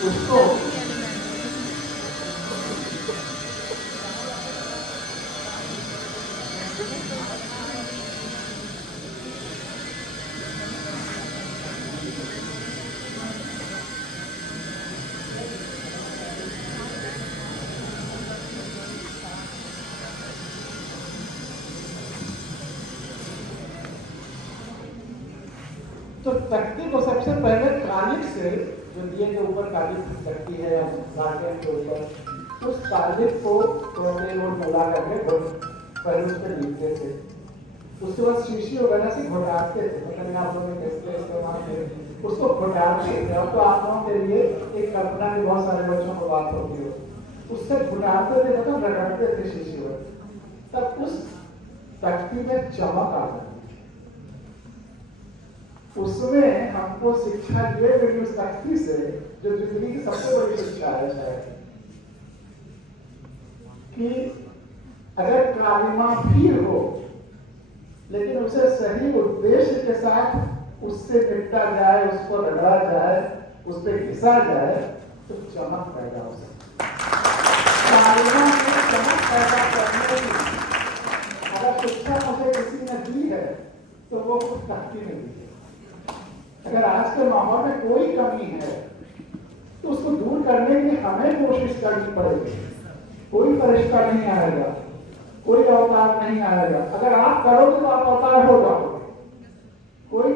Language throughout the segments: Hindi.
उसको तो तख्ती को सबसे पहले कालिक से, जो दिए के ऊपर कालिक तख्ती है या गार्डन के ऊपर, उस कालिक को प्रोटीन और मिला करके पहले उस पर लिखते थे। उसके बाद शीशी वगैरह से घोटाते थे। पता नहीं आप लोगों ने कैसे इस्तेमाल किए, उसको घोटाते थे। अब तो आप लोगों के लिए एक कल्पना की बहुत सारे बच्चों को बात होती है, उससे घुटाते थे, मतलब रगड़ते थे शीशी पर, तब उस तख्ती में चमक आ जाती। उसमें हमको शिक्षा ये मिली उस तख्ती से, जो जिंदगी की सबसे बड़ी शिक्षा है शायद, कि अगर कालिमा भी हो लेकिन उसे सही उद्देश्य के साथ उससे निपटा जाए, उसको रगड़ा जाए, उस पर घिसा जाए, तो चमक पैदा हो सकती है। कालिमा में चमक पैदा करने की अगर शिक्षा मुझे किसी ने दी है तो वो कुछ तख्ती में दी है। अगर आज के माहौल में कोई कमी है तो उसको दूर करने की हमें कोशिश करनी पड़ेगी। कोई फरिश्ता नहीं आएगा, कोई अवतार नहीं आएगा। अगर आप करोगे तो आप अवतार हो जाओगे। कोई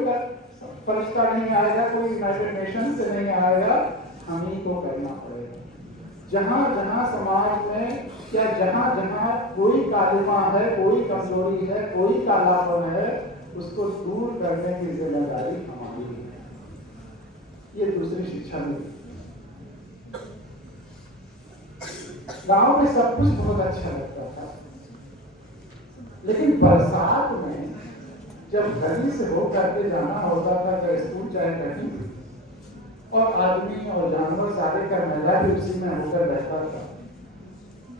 फरिश्ता नहीं आएगा, कोई यूनाइटेड नेशन से नहीं आएगा, हम ही को करना पड़ेगा। जहां जहां समाज में या जहां जहां कोई कालिमा है, कोई कमजोरी है, कोई कालापन है, उसको दूर करने की जिम्मेदारी हमारी है। ये दूसरी शिक्षा मिली। गांव में सब कुछ बहुत अच्छा लगता था, लेकिन बरसात में जब गली से होकर के जाना होता था, चाहे स्कूल चाहे कहीं, और आदमी और जानवर सारे का मेला भी उसी में होकर रहता था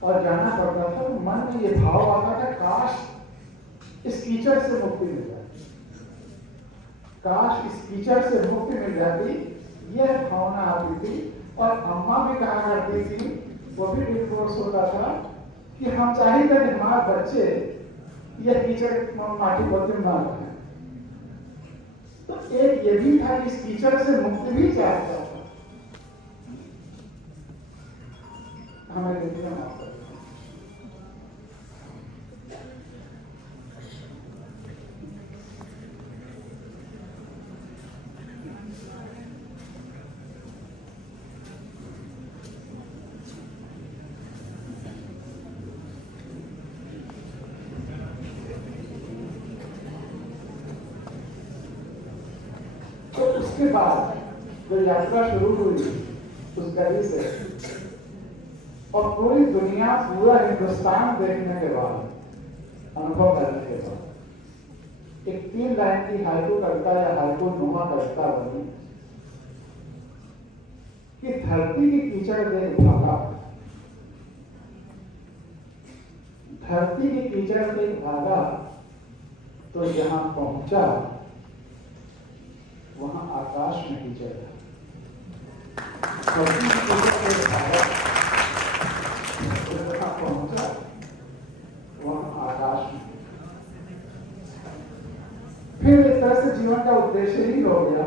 और जाना पड़ता था, तो मन में ये भाव आता था, काश इस कीचड़ से मुक्ति मिल जाती, काश इस कीचड़ से मुक्ति मिल जाती। यह भावना आती थी। और अम्मा भी कहा करती थी, वो भी डिस्कोर्स होता था, कि हम चाहिए थे कि हमारे बच्चे यह कीचड़ माटी बोलते ना रहे। तो एक ये भी था कि इस कीचड़ से मुक्ति भी चाहता था। हमें देखिए माफ करें। उसके बाद जो यात्रा शुरू हुई उस गली से, और पूरी दुनिया, पूरा हिंदुस्तान देखने के बाद, अनुभव करने के बाद, एक 3 लाइन की हाइकू कविता या हाइकू नुमा कविता बनी कि धरती की कीचड़ देख भागा, धरती की कीचड़ देख भागा, तो जहां पहुंचा वहां आकाश में कीचड़ है। धरती की कीचड़ देख भागा, तो जहां पहुंचा वहां आकाश में। फिर एक तरह से जीवन का उद्देश्य ही हो गया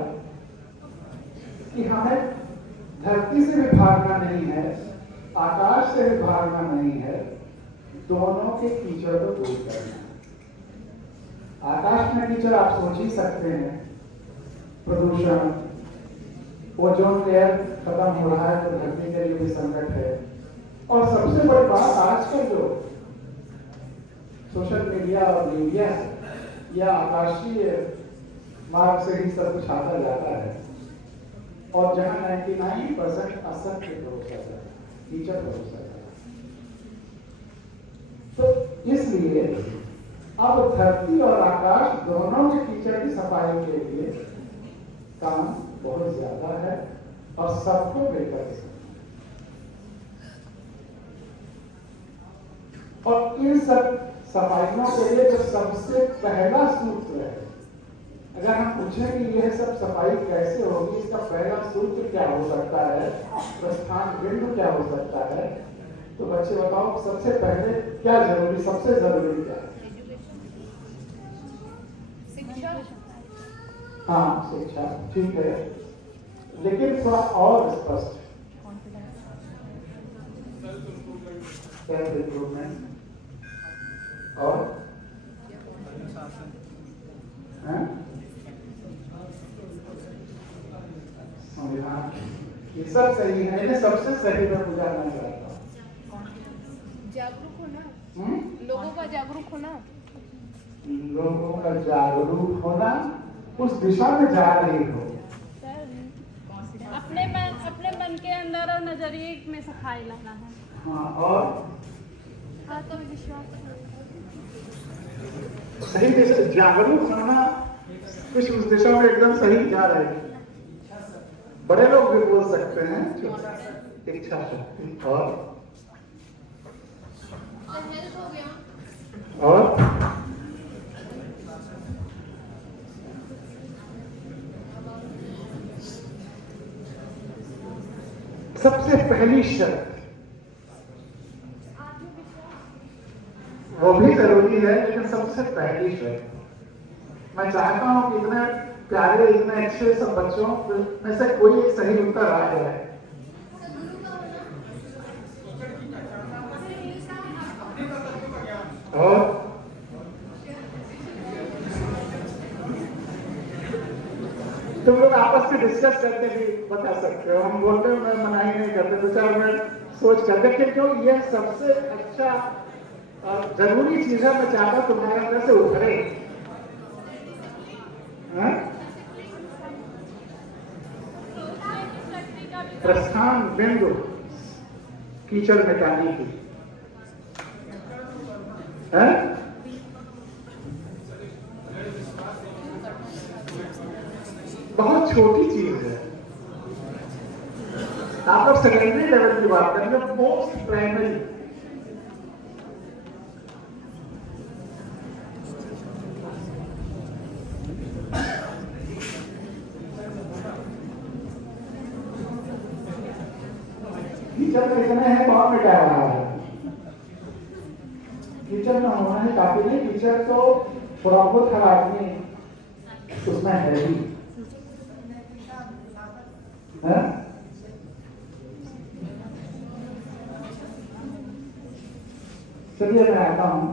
कि हमें धरती से भी भागना नहीं है, आकाश से भी भागना नहीं है, दोनों के कीचड़ को दूर करना है। आकाश में कीचड़ आप सोच ही सकते हैं, प्रदूषण, ओजोन लेयर खत्म हो रहा है, तो धरती के लिए भी संकट है। और सबसे बड़ी बात, आजकल जो सोशल मीडिया और मीडिया या आकाशीय मार्ग से ही सब कुछ आता जाता है, और जहां 99% असत्य भरोसा जाता है, कीचड़ भरोसा जाता है। तो इसलिए अब धरती और आकाश दोनों के कीचड़ की सफाई के लिए काम बहुत ज्यादा है और सबको मिलकर है। और इन सब सफाइयों के लिए जो सबसे पहला सूत्र है, अगर हम पूछें कि यह सब सफाई कैसे होगी, इसका पहला सूत्र क्या हो सकता है, प्रस्थान बिंदु क्या हो सकता है, तो बच्चे बताओ सबसे पहले क्या जरूरी, सबसे जरूरी क्या है? शिक्षा। हाँ शिक्षा, ठीक है, लेकिन थोड़ा और स्पष्ट, सेल्फ इम्प्रूवमेंट और संविधान, ये सब सही है, लेकिन सबसे सही मैं बुझाना चाहता हूँ जागरूक होना, लोगों का जागरूक होना, लोगों का जागरूक होना, उस दिशा में जा रही हो, अपने मन के अंदर और नजरिए में सफाई लाना है। हाँ, और आत्मविश्वास, सही दिशा, जागरूक होना, कुछ उस दिशा में एकदम सही जा रहे हैं। बड़े लोग भी बोल सकते हैं इच्छा शक्ति, और सबसे पहली शर्त वो भी जरूरी है, लेकिन सबसे पहली शर्त मैं चाहता हूं कि इतने प्यारे, इतने अच्छे सब बच्चों में से कोई एक सही उत्तर आ जाए। और तुम लोग आपस में डिस्कस करके भी बता सकते हो, हम बोलते हैं मैं मनाही नहीं करते, 2-4 मिनट सोच कर देखिए, क्यों यह सबसे अच्छा जरूरी चीज है। मैं चाहता हूं तुम्हारे अंदर से उभरे। प्रस्थान बिंदु कीचड़ मिटाने की है, बहुत छोटी चीज है। आप लोग सेकेंडरी लेवल की बात करेंगे, मोस्ट प्राइमरी कीचड़ कितने हैं, कौन मिटा रहा है? कीचड़ में होना ही काफी नहीं, कीचड़ तो थोड़ा बहुत हर आदमी उसमें है ही, चलिए मैं आता हूं।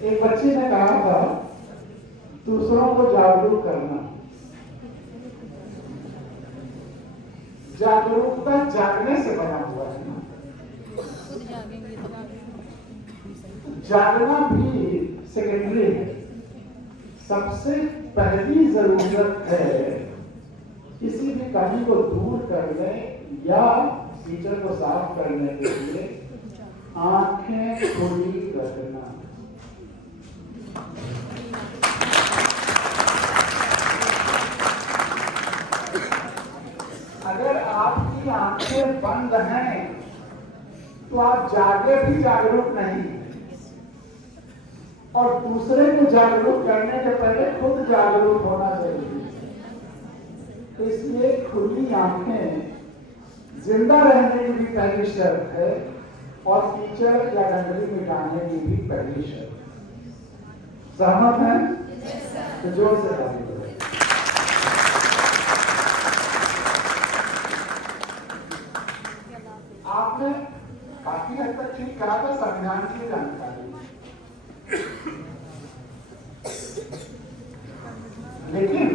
एक बच्ची ने कहा था दूसरों को जागरूक करना। जागरूकता जागने से बना हुआ है ना, जागना भी सेकेंडरी है। सबसे पहली जरूरत है किसी भी कमी को दूर करने या कीचड़ को साफ करने के लिए आंखें खुली रखना। अगर आपकी आंखें बंद हैं तो आप जागे भी जागरूक नहीं, और दूसरे को जागरूक करने के पहले खुद जागरूक होना जरूरी है। तो इसलिए खुली आंखें जिंदा रहने की भी पहली शर्त है, और कीचड़ या गंदगी मिटाने की भी पहली शर्त। सहमत हैं? तो जोर से ताली बजाइए। आपने काफी हद तक ठीक कहा था, संविधान की जानकारी, लेकिन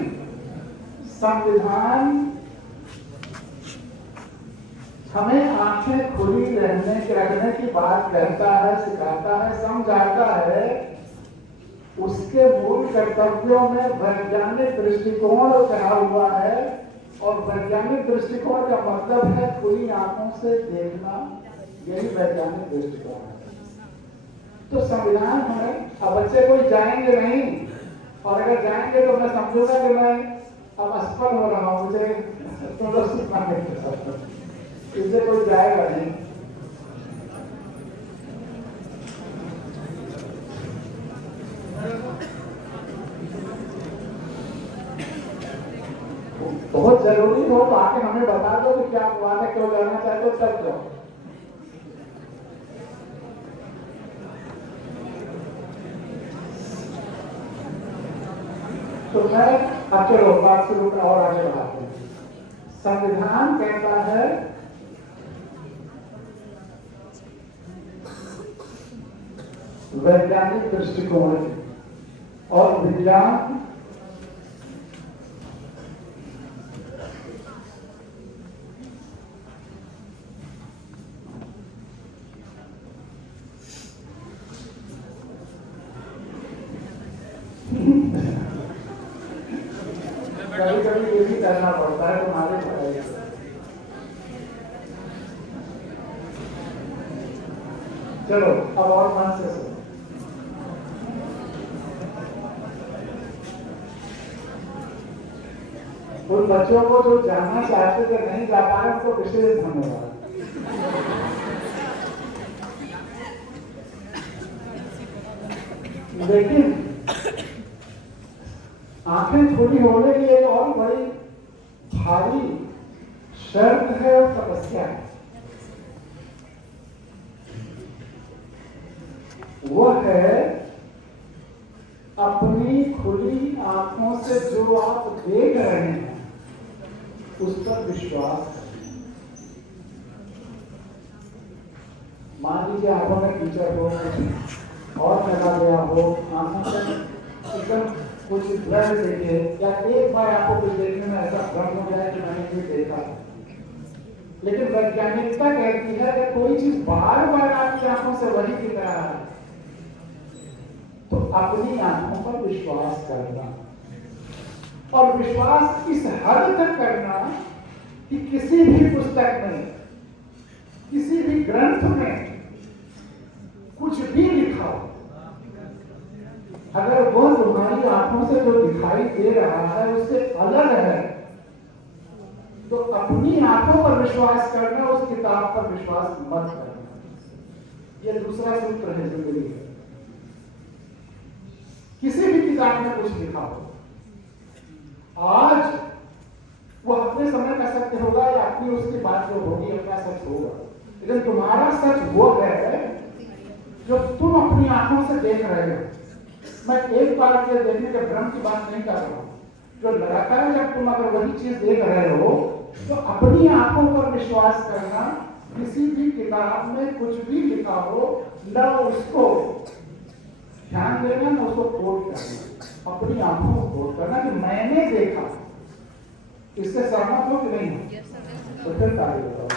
संविधान हमें आंखें खुली रखने की बात कहता है, सिखाता है, समझाता है। उसके मूल कर्तव्यों में वैज्ञानिक दृष्टिकोण कहा हुआ है, और वैज्ञानिक दृष्टिकोण का मतलब है खुली आंखों से देखना, यही वैज्ञानिक दृष्टिकोण है। तो संविधान हमें, अब बच्चे कोई जाएंगे नहीं, और अगर जाएंगे तो मैं समझूंगा कि मैं अब असफल हो रहा हूं, मुझे तुम लोग सिखाने के साथ, इससे कोई जाएगा नहीं। बहुत जरूरी हो तो आके हमें बता दो कि क्या हुआ है, क्यों जाना चाहते हो, तब जाओ। तो मैं अब चलो बात शुरू और आगे बढ़ाते हैं। संविधान कहता है वैज्ञानिक दृष्टिकोण और विज्ञान कभी कभी ये भी करना पड़ता है तुम्हारे पढ़ाई से। चलो अब और मन से सुनो। उन बच्चों को जो जानना चाहते थे नहीं जा पा रहे उनको विशेष धन्यवाद। लेकिन आंखें खुली होने की एक और बड़ी भारी शर्त है और तपस्या है। वो है अपनी खुली आंखों से जो आप देख रहे हैं उस पर विश्वास करें। मान लीजिए आंखों में कीचड़ हो और लगा गया हो, आंखों से एकदम कुछ ब्लड देखे या एक बार आपको कुछ देखने में ऐसा भ्रम हो जाए कि मैंने कुछ देखा। लेकिन वैज्ञानिकता कहती है कि कोई चीज बार बार आपकी आंखों से वही दिख रहा है तो अपनी आंखों पर विश्वास करना, और विश्वास इस हद तक करना कि किसी भी पुस्तक में, किसी भी ग्रंथ में कुछ भी लिखा हो, अगर वो तुम्हारी आंखों से जो दिखाई दे रहा है उससे अलग है तो अपनी आंखों पर विश्वास करना, उस किताब पर विश्वास मत करना। ये दूसरा सूत्र है जिंदगी का। किसी भी किताब में कुछ लिखा हो, आज वो अपने समय का सत्य होगा या अपनी उसकी बात जो होगी अपना सच होगा, लेकिन तुम्हारा सच वो है जो तुम अपनी आंखों से देख रहे हो। मैं एक बार के देखने के भ्रम की बात नहीं कर रहा हूं, जो लगातार जब तुम अगर वही चीज देख रहे हो तो अपनी आंखों पर विश्वास करना। किसी भी किताब में कुछ भी लिखा हो न उसको ध्यान देना न उसको कोट करना, अपनी आंखों को कोट करना कि मैंने देखा। इससे सहमत हो कि नहीं हो? तो फिर तारीफ बताओ।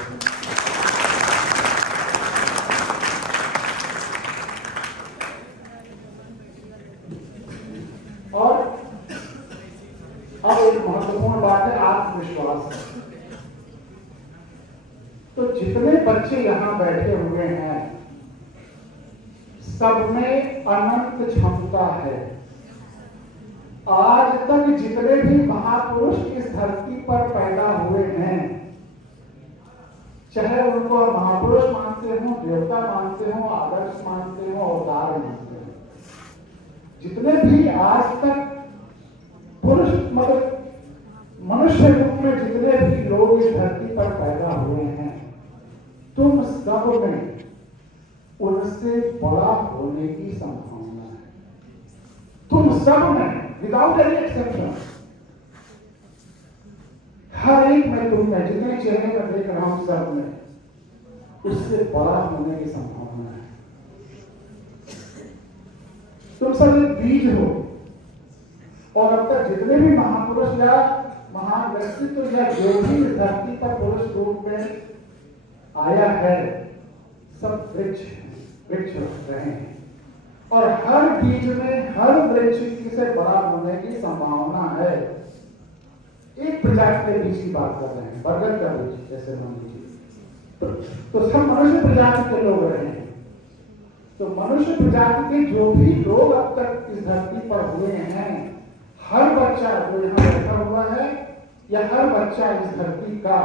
और अब एक महत्वपूर्ण बात है आत्मविश्वास। तो जितने बच्चे यहां बैठे हुए हैं सब में अनंत क्षमता है। आज तक जितने भी महापुरुष इस धरती पर पैदा हुए हैं, चाहे उनको महापुरुष मानते हो, देवता मानते हो, आदर्श मानते हो, अवतार मानते हो, जितने भी आज तक पुरुष मतलब मनुष्य रूप में जितने भी लोग इस धरती पर पैदा हुए हैं, तुम सब में उनसे बड़ा होने की संभावना है। तुम सब में विदाउट एनी एक्सेप्शन, हर एक में तुम में जितने चेहरे पर देख रहा हूं सब में उससे बड़ा होने की संभावना है। तुम सब एक बीज हो और अब तक जितने भी महापुरुष या महान व्यक्तित्व या जो भी इस धरती पर पुरुष रूप में आया है सब वृक्ष रहे हैं, और हर बीज में हर वृक्ष से बड़ा होने की संभावना है। एक प्रजाति के बीज की बात कर रहे हैं, बरगद का बीज जैसे मान लीजिए, तो सब मनुष्य प्रजाति के लोग रहे हैं। तो मनुष्य प्रजाति के जो भी लोग अब तक इस धरती पर हुए हैं, हर बच्चा जो यहाँ बैठा हुआ है या हर बच्चा इस धरती का,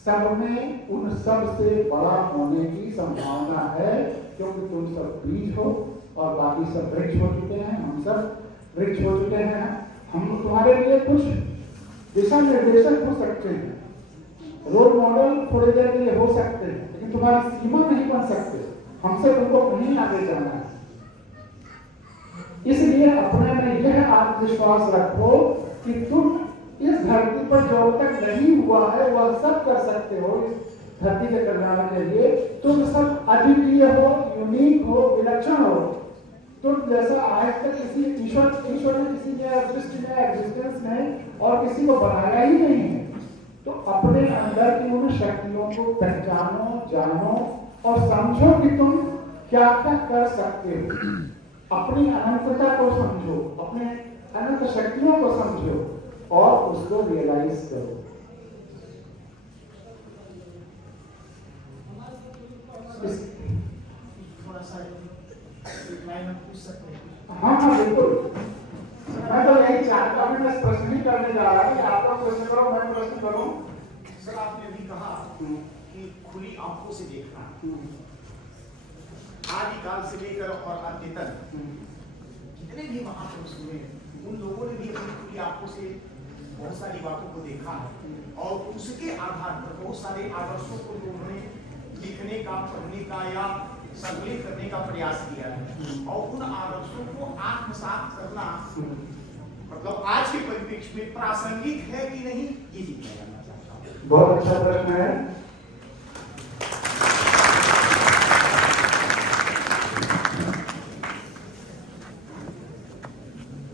सब में उन सब से बड़ा होने की संभावना है, क्योंकि तुम सब बीज हो और बाकी सब वृक्ष हो चुके हैं, हम सब वृक्ष हो चुके हैं। हम तुम्हारे लिए कुछ दिशा निर्देशक हो सकते हैं, रोल मॉडल थोड़ी देर के लिए हो सकते हैं, लेकिन तुम्हारी सीमा नहीं बन सकते। हमसे तुमको कहीं आगे जाना है। इसलिए अपने में यह आत्मविश्वास रखो कि तुम इस धरती पर जो तक नहीं हुआ है वह सब कर सकते हो। इस धरती के कल्याण के लिए तुम सब अद्वितीय हो, यूनिक हो, विलक्षण हो। तुम जैसा आज तक किसी ईश्वर ने किसी ने सृष्टि में एग्जिस्टेंस में और किसी को बनाया ही नहीं है। तो अपने अंदर की उन शक्तियों को पहचानो, जानो और समझो कि तुम क्या क्या कर सकते हो। अपनी अनंतता को समझो, अपने अनंत शक्तियों को समझो और उसको रियलाइज करो। थोड़ा सा लाइन पूछ सकते हैं? हाँ बिल्कुल। मैं तो यही चाहता हूँ, मैं प्रश्न ही करने जा रहा हूँ। आप लोग प्रश्न करो, मैं प्रश्न करूँ। सर आपने अभी कहा कि खुली आंखों से देखना, आदिकाल से लेकर और अंत तक जितने भी महापुरुष हुए उन लोगों ने भी अपनी खुली आंखों से बहुत सारी बातों को देखा है और उसके आधार पर बहुत सारे आदर्शों को उन्होंने लिखने का, पढ़ने का या संकलित करने का प्रयास किया है और उन आदर्शों को आत्मसात करना मतलब आज के परिप्रेक्ष्य में प्रासंगिक है कि नहीं, ये मैं जानना चाहता हूँ। बहुत अच्छा प्रश्न है।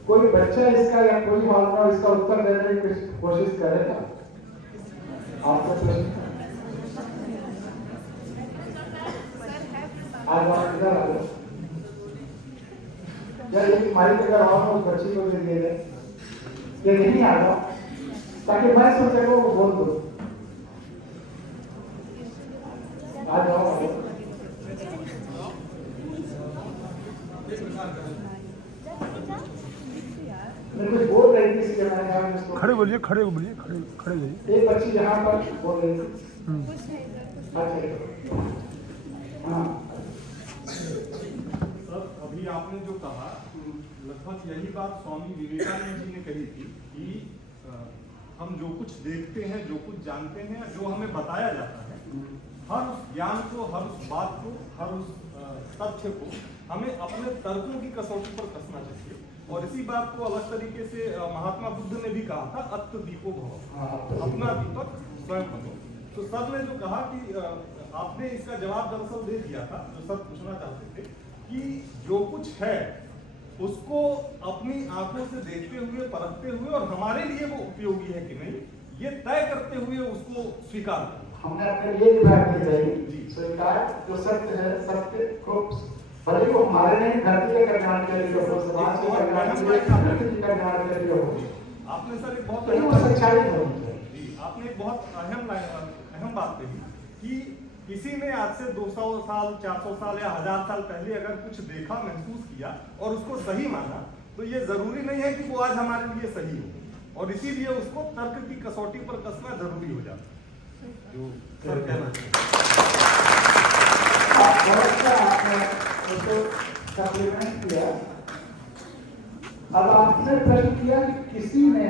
कोई बच्चा इसका या कोई हॉल इसका उत्तर देने की कोशिश करेगा? आपका प्रश्न आज आप इधर आ जाओ। या ये माइक अगर आओ उस बच्ची को दे दे, ये नहीं आ जाओ ताकि मैं सुन सकूं, वो बोल दो। आ जाओ। मैं कुछ बोल रही थी इसलिए मैंने कहा इसको खड़े बोलिए, खड़े बोलिए, खड़े खड़े जाइए। एक बच्ची यहाँ पर बोल रही थी। कुछ नहीं सर, अच्छा हाँ सर, अभी आपने जो कहा लगभग यही बात स्वामी विवेकानंद जी ने कही थी कि हम जो कुछ देखते हैं, जो कुछ जानते हैं, जो हमें बताया जाता है, हर उस ज्ञान को, हर उस बात को, हर उस तथ्य को हमें अपने तर्कों की कसौटी पर कसना चाहिए। और इसी बात को अलग तरीके से महात्मा बुद्ध ने भी कहा था, अत्त दीपो भव, अपना दीपक स्वयं बनो। तो सर ने जो कहा कि आपने इसका जवाब दरअसल दे दिया था, जो सर पूछना चाहते थे कि जो कुछ है उसको अपनी आंखों से देखते हुए, परखते हुए और हमारे लिए वो उपयोगी है कि नहीं, ये तय करते हुए उसको स्वीकार करें। हमने अपने लिए विभाग की जाएगी स्वीकार जो सत्य है, सत्य को भले वो हमारे नहीं, धरती के कल्याण के लिए हो, समाज के कल्याण के लिए, धरती के कल्याण के लिए हो। आपने सर एक बहुत वो सच्चाई है। आपने एक बहुत अहम बात कही कि किसी ने आज से 200 साल, 400 साल या 1000 साल पहले अगर कुछ देखा, महसूस किया और उसको सही माना, तो ये जरूरी नहीं है कि वो आज हमारे लिए सही हो, और इसीलिए उसको तर्क की कसौटी पर कसना जरूरी हो जाता है। जो सर कहना किया। अब आपने प्रश्न किया कि किसी ने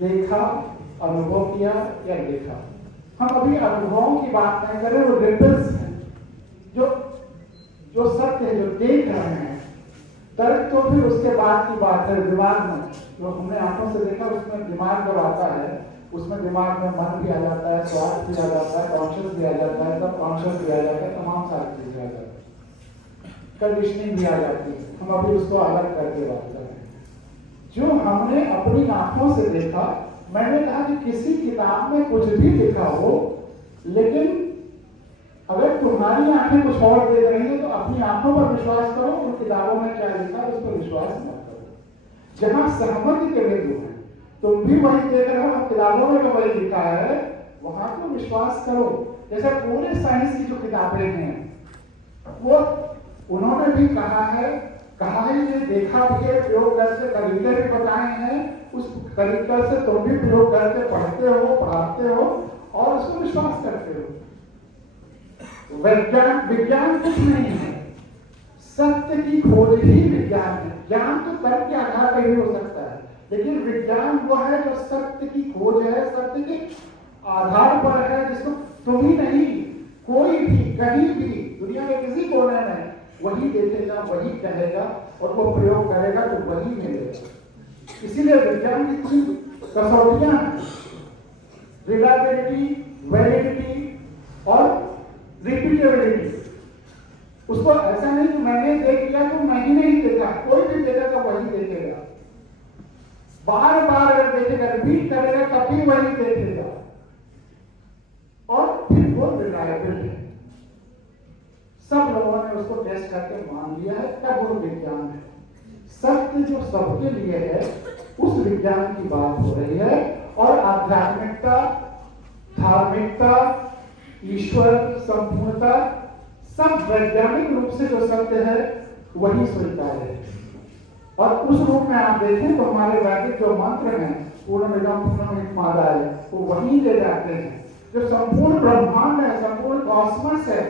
देखा, अनुभव किया या देखा। हम अभी अनुभवों की बात नहीं कर रहे, वो डिटेल्स हैं जो सत्य है, जो देख रहे हैं। तर्क तो फिर उसके बाद की बात है। दिमाग में जो हमने आंखों से देखा, उसमें दिमाग जब आता है, उसमें दिमाग में मन भी आ जाता है, स्वाद भी आ जाता है, कॉन्शियस भी आ जाता है, सब कॉन्शियस भी आ जाता है, तमाम सारी चीजें आ जाती है, कंडीशनिंग भी आ जाती है। हम अभी उसको अलग करके बात कर रहे हैं। जो हमने अपनी आंखों से देखा, मैंने कहा कि किसी किताब में कुछ भी लिखा हो, लेकिन अगर तुम्हारी आंखें कुछ और देख रही है तो अपनी आंखों पर विश्वास करो, उन किताबों में क्या लिखा है उस पर विश्वास मत करो। जहां सहमति के बिंदु है, तुम भी वही देख रहे हो, किताबों में जो वही लिखा है वहां तो विश्वास करो। जैसे पूरे साइंस की जो किताबें हैं, वो उन्होंने भी कहा है ये देखा भी है, प्रयोग करके तरीके भी बताए हैं, उस तरीके से तुम भी प्रयोग करके पढ़ते हो, पढ़ाते हो और उसको विश्वास करते हो। विज्ञान कुछ नहीं है, सत्य की खोज ही विज्ञान है। ज्ञान तो तर्क के आधार पर ही हो सकता है, लेकिन विज्ञान वो है जो सत्य की खोज है, सत्य के आधार पर है, जिसको तुम ही नहीं, कोई भी कहीं भी दुनिया के किसी कोने में वही देखेगा, वही कहेगा और वो प्रयोग करेगा तो वही मिलेगा। इसीलिए विज्ञान की तीन कसौटियां हैं, रिलायबिलिटी, वैलिडिटी और रिपीटेबिलिटी। उसको ऐसा नहीं कि मैंने देख लिया तो मैं ही नहीं देखा, कोई भी देखेगा वही देखेगा, बार बार अगर देखेगा, रिपीट करेगा तब भी वही देखेगा और फिर वो रिलायबल है। सब लोगों ने उसको टेस्ट करके मान लिया है, तब वो विज्ञान है। सत्य जो सबके लिए है उस विज्ञान की बात हो रही है। और आध्यात्मिकता, धार्मिकता, ईश्वर, संपूर्णता सब वैज्ञानिक रूप से जो सत्य है वही स्वीकार्य है। और उस रूप में आप देखें तो हमारे वैदिक जो मंत्र हैं, पूर्णमिदं पूर्णमिदमादाय, वो वही ले जाते हैं। जो संपूर्ण ब्रह्मांड है, संपूर्ण कॉस्मस है,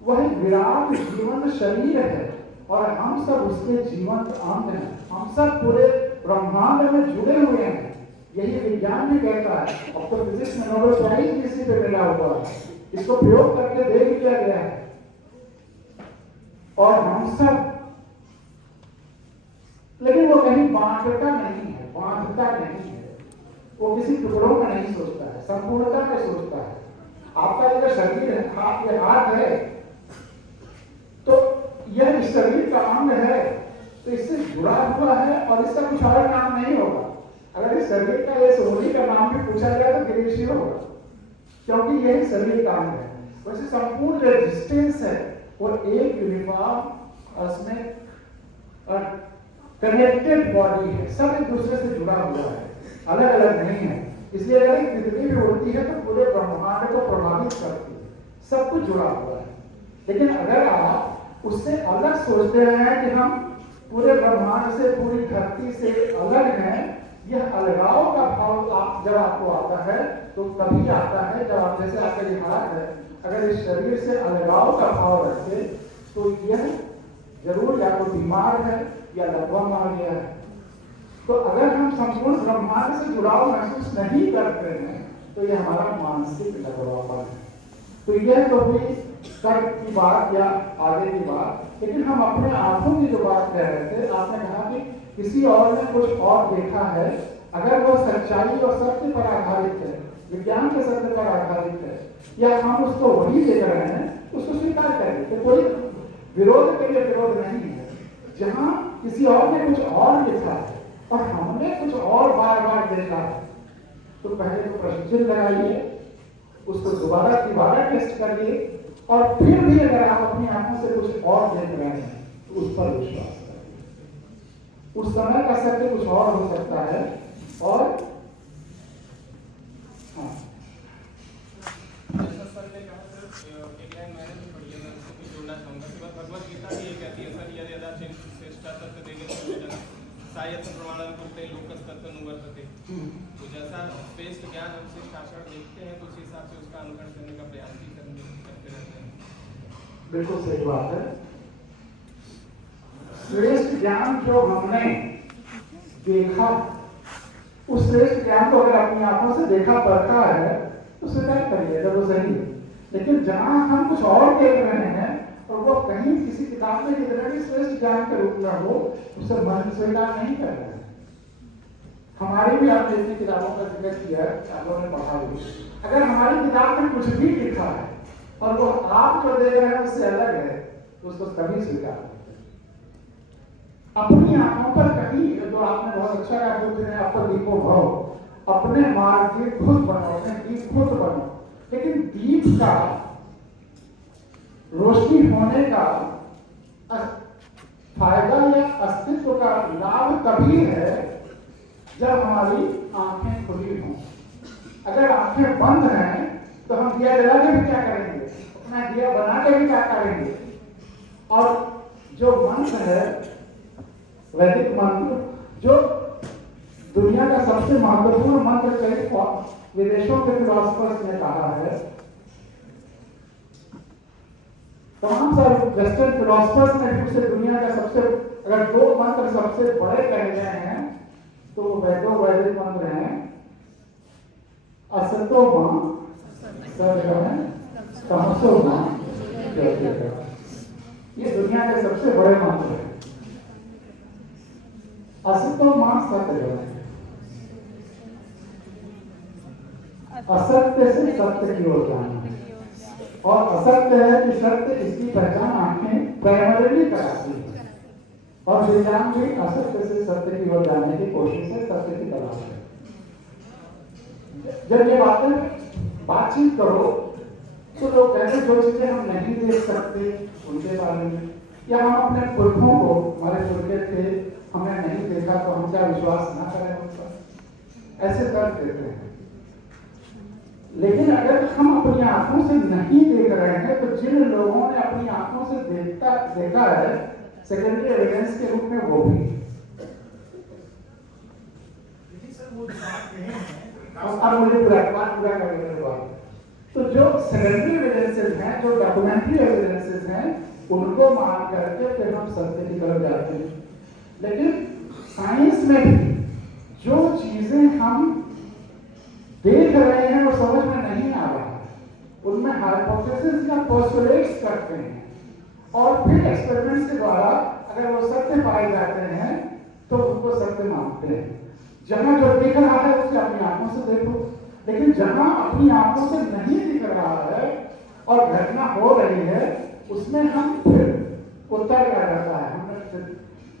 वह विराट जीवन शरीर है और हम सब उसके जीवंत अंग हैं। हम सब पूरे ब्रह्मांड में जुड़े हुए हैं, यही विज्ञान भी कहता है। अब तो फिजिक्स में नोबेल प्राइज भी इसी पे मिला हुआ है, इसको प्रयोग करके देख लिया गया है। और हम सब, लेकिन वो कहीं बांटता नहीं है, बांटता नहीं है, वो किसी टुकड़ों में नहीं सोचता है, संपूर्णता में सोचता है। आपका जो शरीर है, आपके हाथ है, तो यह इस शरीर का अंग है, तो इससे जुड़ा हुआ है और इसका कुछ और नाम नहीं होगा। अगर इस शरीर का ये सोनी का नाम भी पूछा जाए तो गिरीश होगा, क्योंकि यही शरीर का अंग है। वैसे संपूर्ण जो एग्जिस्टेंस है वो एक यूनिफॉर्म, उसमें कनेक्टेड बॉडी है, सब एक दूसरे से जुड़ा हुआ है, अलग अलग नहीं है। इसलिए अगर एक तितली भी उड़ती है तो पूरे ब्रह्मांड को प्रभावित करती है, सब कुछ जुड़ा हुआ है। लेकिन अगर आप उससे अलग सोचते हैं कि हम पूरे ब्रह्मांड से, पूरी धरती से अलग हैं, यह अलगाव का भाव जब आपको आता है तो तभी आता है जब आप, जैसे आपका ये हाथ है, अगर इस शरीर से अलगाव का भाव रखे तो यह जरूर या तो बीमार है या लगवा मार गया है। तो अगर हम संपूर्ण ब्रह्मांड से जुड़ाव महसूस नहीं करते हैं तो यह हमारा मानसिक लगवापन है। तो यह तो हुई तर्क की बात या आगे की बात। लेकिन हम अपने आंखों की जो बात कह रहे थे, आपने कहा कि किसी और ने कुछ और देखा है, अगर वो सच्चाई और सत्य पर आधारित है, विज्ञान के सत्य पर आधारित है, या हम उसको वही देख रहे हैं, उसको स्वीकार करें, तो कोई विरोध के लिए विरोध नहीं है। जहां किसी और ने कुछ और लिखा है और हमने कुछ और बार बार देखा है, तो पहले तो प्रश्न चिन्ह लगाइए, उसको दोबारा टेस्ट करिए, और फिर भी अगर आप अपनी आंखों से कुछ और देख रहे हैं तो उस पर विश्वास करिए। उस समय का सत्य कुछ और हो सकता है। और हाँ, सर ने कहा सर, एक लाइन मैंने भी पढ़ी है, मैं उसको भी जोड़ना चाहूंगा कि भगवत गीता भी ये कहती है सर, यदि यदा श्रेष्ठा सत्य देगे सायत प्रमाणन करते लोकस्तत्व अनुवर्तते। तो जैसा श्रेष्ठ ज्ञान हम श्रेष्ठ आचरण देखते हैं तो उस हिसाब से उसका अनुकरण करने का प्रयास भी करते रहते हैं। बिल्कुल सही बात है। श्रेष्ठ ज्ञान जो हमने देखा, उस श्रेष्ठ ज्ञान को अगर अपनी आंखों से देखा पड़ता है तो स्वीकार करिए जब वो सही है। लेकिन जहां हम कुछ और देख रहे हैं और वो कहीं किसी किताब में कितना भी श्रेष्ठ ज्ञान के रूप में हो, उसे मन स्वीकार नहीं कर रहे हैं। हमारी भी आपने इतनी किताबों का जिक्र किया है, आप लोगों ने पढ़ा भी, अगर हमारी किताब में कुछ भी लिखा है और वो आप जो देख रहे हैं उससे अलग है, उसको कभी स्वीकार नहीं। अपनी आंखों पर कहीं, जो आपने बहुत अच्छा कहा, बोलते हैं आपको दीपो भव, अपने मार्ग की खुद बनो, अपने दीप खुद बनो। लेकिन दीप का रोशनी होने का फायदा या अस्तित्व का लाभ तभी है जब हमारी आंखें खुली हों। अगर आंखें बंद हैं तो हम दिया जला के भी क्या करेंगे, अपना दिया बना के भी क्या करेंगे। और जो मंत्र है, वैदिक मंत्र, जो दुनिया का सबसे महत्वपूर्ण मंत्र कई विदेशों के फिलोसफर्स ने कहा है, तमाम सारे वेस्टर्न फिलोसफर्स ने भी उसे दुनिया का सबसे, अगर 2 मंत्र सबसे बड़े कहे गए हैं तो वो वैदिक मंत्र हैं, असतो मां सद्गमः तमसो मां ज्योतिर्गमः। ये दुनिया के सबसे बड़े मंत्र हैं। असतो मां सद्गमः, असत्य से सत्य की ओर जाना है। और असत्य है कि सत्य, इसकी पहचान आंखें प्राइमरीली कराती है, और विज्ञान भी असत्य से सत्य की ओर जाने की कोशिश है, सत्य की तलाश है। जब ये बातचीत करो तो लोग कहते हैं जो चीजें हम नहीं देख सकते उनके बारे में, या हम अपने पुरखों को, हमारे पुरखे थे, हमने नहीं देखा तो हम क्या विश्वास ना करें उन पर, ऐसे तर्क देते हैं। लेकिन अगर हम अपनी आंखों से नहीं देख रहे हैं तो जिन लोगों ने अपनी आंखों से देखा है सेकेंडरी एविडेंस के रूप में वो भी। लेकिन सर वो बात कहे हैं, अब मुझे पूरा करने के बाद तो जो सेकेंडरी एविडेंसेस हैं, जो डॉक्यूमेंट्री एविडेंसेस हैं, उनको मान करके फिर हम सत्य की तरफ जाते हैं। लेकिन साइंस में भी जो चीजें हम देख रहे हैं वो समझ में नहीं आ रहा है, उनमें हाइपोथेसिस या पोस्टुलेट्स करते हैं, और फिर एक्सपेरिमेंट्स के द्वारा अगर वो सत्य पाए जाते हैं तो उनको सत्य मानते हैं। जहां जो दिख रहा है उसे अपनी आंखों से देखो, लेकिन जहां अपनी आंखों से नहीं दिख रहा है और घटना हो रही है उसमें हम फिर उत्तर क्या रहता है, हम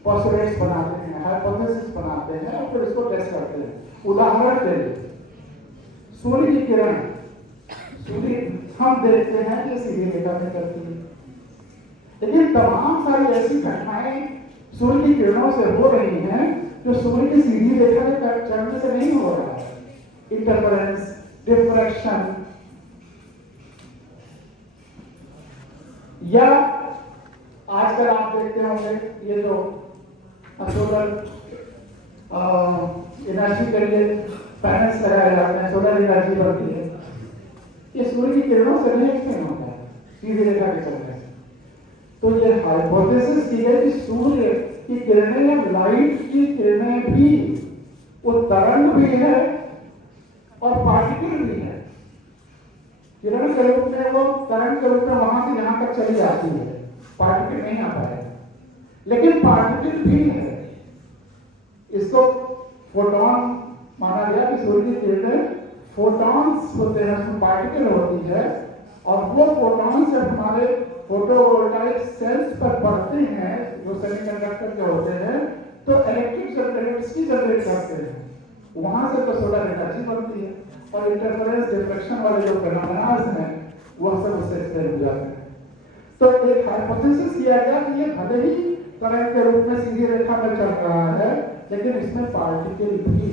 पोस्टुलेट्स बनाते हैं, हाइपोथेसिस बनाते हैं और फिर इसको टेस्ट करते हैं। उदाहरण के लिए सूर्य की किरण, सूर्य हम देखते हैं कि सीधी रेखा में चलती है, लेकिन तमाम सारी ऐसी घटनाएं सूर्य की किरणों से हो रही हैं जो सूर्य की सीधी रेखा में चलने से नहीं हो रहा है। इंटरफेरेंस, डिफ्रैक्शन, या आजकल आप देखते होंगे ये जो सोलर एनर्जी के लिए पैनल्स लगाए जाते हैं, सोलर एनर्जी बनती है, ये सूर्य की किरणों से नहीं एक्सप्लेन होता है सीधी रेखा के चलने से। तो ये हाइपोथेसिस की है कि सूर्य की किरणें या लाइट की किरणें भी वो तरंग भी है और पार्टिकल भी है। किरण के रूप में वो तरंग के रूप में वहां से यहां तक चली जाती है, पार्टिकल नहीं आ पाएगा, लेकिन पार्टिकल भी है। इसको फोटोन माना गया कि सूर्य की किरणें फोटॉन्स होते हैं, उसमें पार्टिकल होती है, और वो फोटॉन्स जब हमारे फोटोवोल्टाइक सेल्स पर पड़ते हैं जो सेमीकंडक्टर के होते हैं तो इलेक्ट्रिक जनरेट करते हैं, वहां से तो सोलर एनर्जी बनती है, और इंटरफेरेंस डिफ्रैक्शन वाले जो फिनोमेनास हैं वह सब उससे एक्सप्लेन हो जाते हैं। तो एक हाइपोथेसिस किया गया कि ये भले ही तरंग के रूप में सीधी रेखा में चल रहा है लेकिन इसमें पार्टिकल भी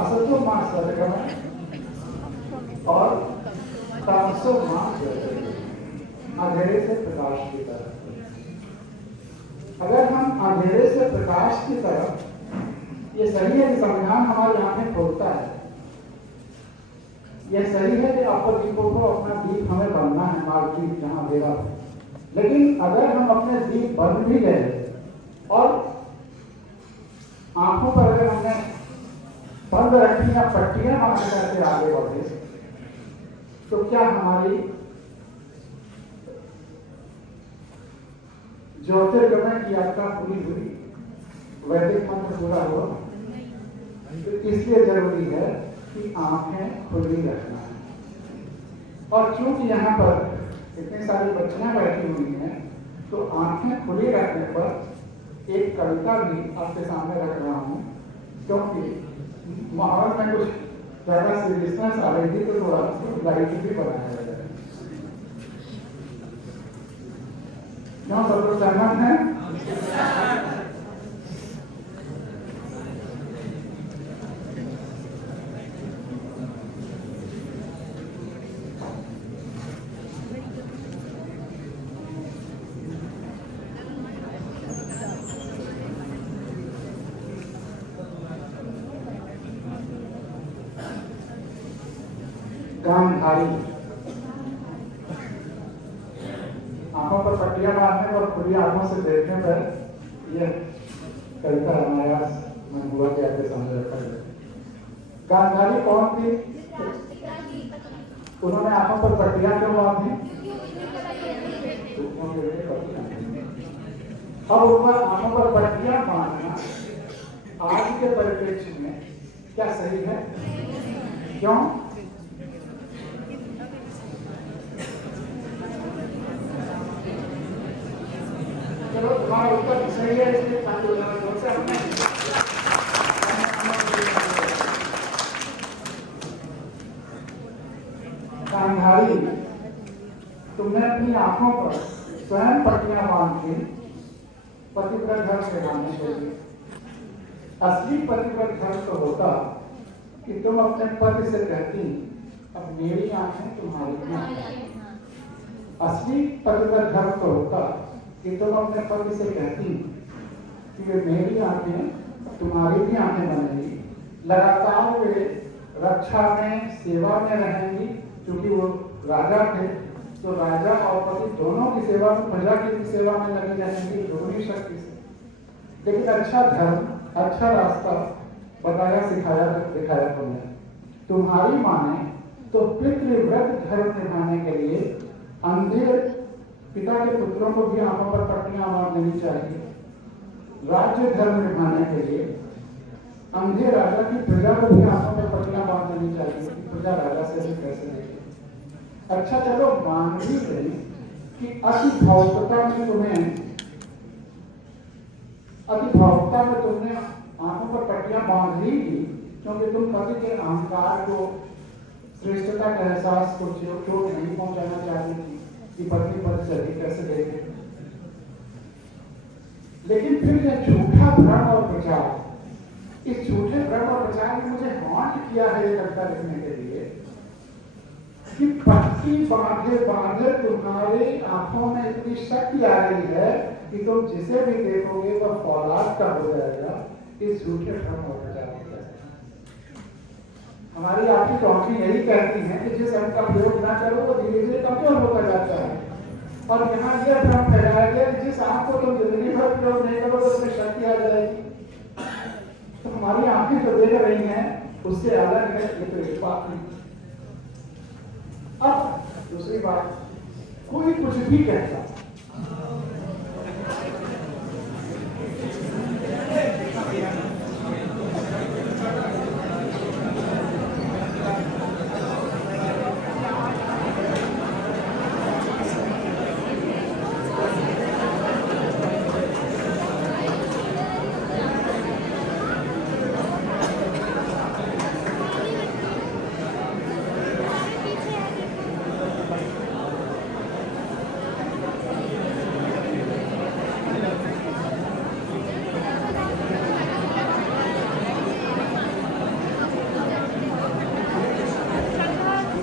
असतो मां सद्गमः और तमसो मां ज्योतिर्गमः, अंधेरे से प्रकाश की तरफ। अगर हम अंधेरे से प्रकाश की तरफ, ये सही है कि संविधान हमारी आंखें खोलता है, यह सही है कि आपको दीपों को अपना दीप हमें बनना है, मार्गदीप जहां अंधेरा है, लेकिन अगर हम अपने दीप बन भी गए और आंखों पर अगर हमने बंद रखी या पट्टियां बांध करके आगे बढ़े तो क्या हमारी ज्योतिर्गमय की यात्रा पूरी हुई, वैदिक मंत्र पूरा हुआ? तो इसलिए जरूरी है कि आंखें खुली रखना है। और चूंकि यहाँ पर इतनी सारी बच्चियां बैठी हुई हैं तो आंखें खुली रखने पर एक कविता भी आपके सामने रख रहा हूँ, क्योंकि माहौल में कुछ ज्यादा सीरियसनेस आ रही थी तो थोड़ा लाइट भी बनाया जाए। क्यों सब लोग सहमत हैं? कामधारी आंखों पर पट्टियां मारने और खुली आंखों से देखने पर यह कविता अनायास मन हुआ कि आपके सामने रखा गया। कामधारी कौन थी? उन्होंने आंखों पर पट्टियां क्यों बांधी? अब ऊपर आंखों पर पट्टियां बांधना आज के परिप्रेक्ष्य में क्या सही है? क्यों? चलो तुम्हारा उत्तर सही है, इसलिए कामधारी, तुमने अपनी आंखों पर स्वयं पट्टियां बांध के पतिव्रत धर्म निभाने के लिए। असली पतिव्रत धर्म तो होता कि तुम अपने पति से कहती अब मेरी आंखें तुम्हारी आंखें। असली पतिव्रत धर्म तो होता कि तुम अपने पति से कहती कि वे मेरी आंखें तुम्हारी भी आंखें बनेंगी, लगातार वे रक्षा में सेवा में रहेंगी, क्योंकि वो राजा थे तो राजा और पति दोनों की सेवा में, प्रजा की भी सेवा में लगी रहेंगी दोनों शक्ति से। लेकिन अच्छा धर्म, अच्छा रास्ता बताया, सिखाया, दिखाया तुमने। तुम्हारी माने तो पितृव्रत धर्म निभाने के लिए अंधे पिता के पुत्रों को भी आंखों पर पट्टियां बांध देनी चाहिए। राज्य धर्म निभाने के लिए अंधे राजा की प्रजा को भी आंखों पर पट्टियां बांध देनी चाहिए कि प्रजा राजा से भी कैसे देखे। अच्छा चलो मान भी गई कि अति भावुकता में तुमने आंखों पर पट्टियां बांध ही दी, क्योंकि तुम पति के अहंकार को, श्रेष्ठता के एहसास को चोट नहीं पहुंचाना चाहती थी कि पत्नी पद से अधिक कैसे देखे। लेकिन फिर यह झूठा भ्रम और प्रचार, इस झूठे भ्रम और प्रचार ने मुझे हॉन्ट किया है ये कविता लिखने के लिए कि पट्टी बांधे बांधे तुम्हारी आंखों में इतनी शक्ति आ रही है कि तुम जिसे भी देखोगे वह फौलाद का हो जाएगा। इस झूठे भ्रम और प्रचार हमारी आपकी चौकी यही कहती है कि जिस अंग का प्रयोग ना करो वो धीरे धीरे कमजोर होता जाता है। और यहाँ यह भ्रम फैलाया गया कि जिस आंख को तुम जिंदगी भर प्रयोग नहीं करो तो उसमें शक्ति आ जाएगी। तो हमारी आंखें जो देख रही हैं उससे अलग है, ये तो एक बात नहीं। अब दूसरी बात, कोई कुछ भी कहता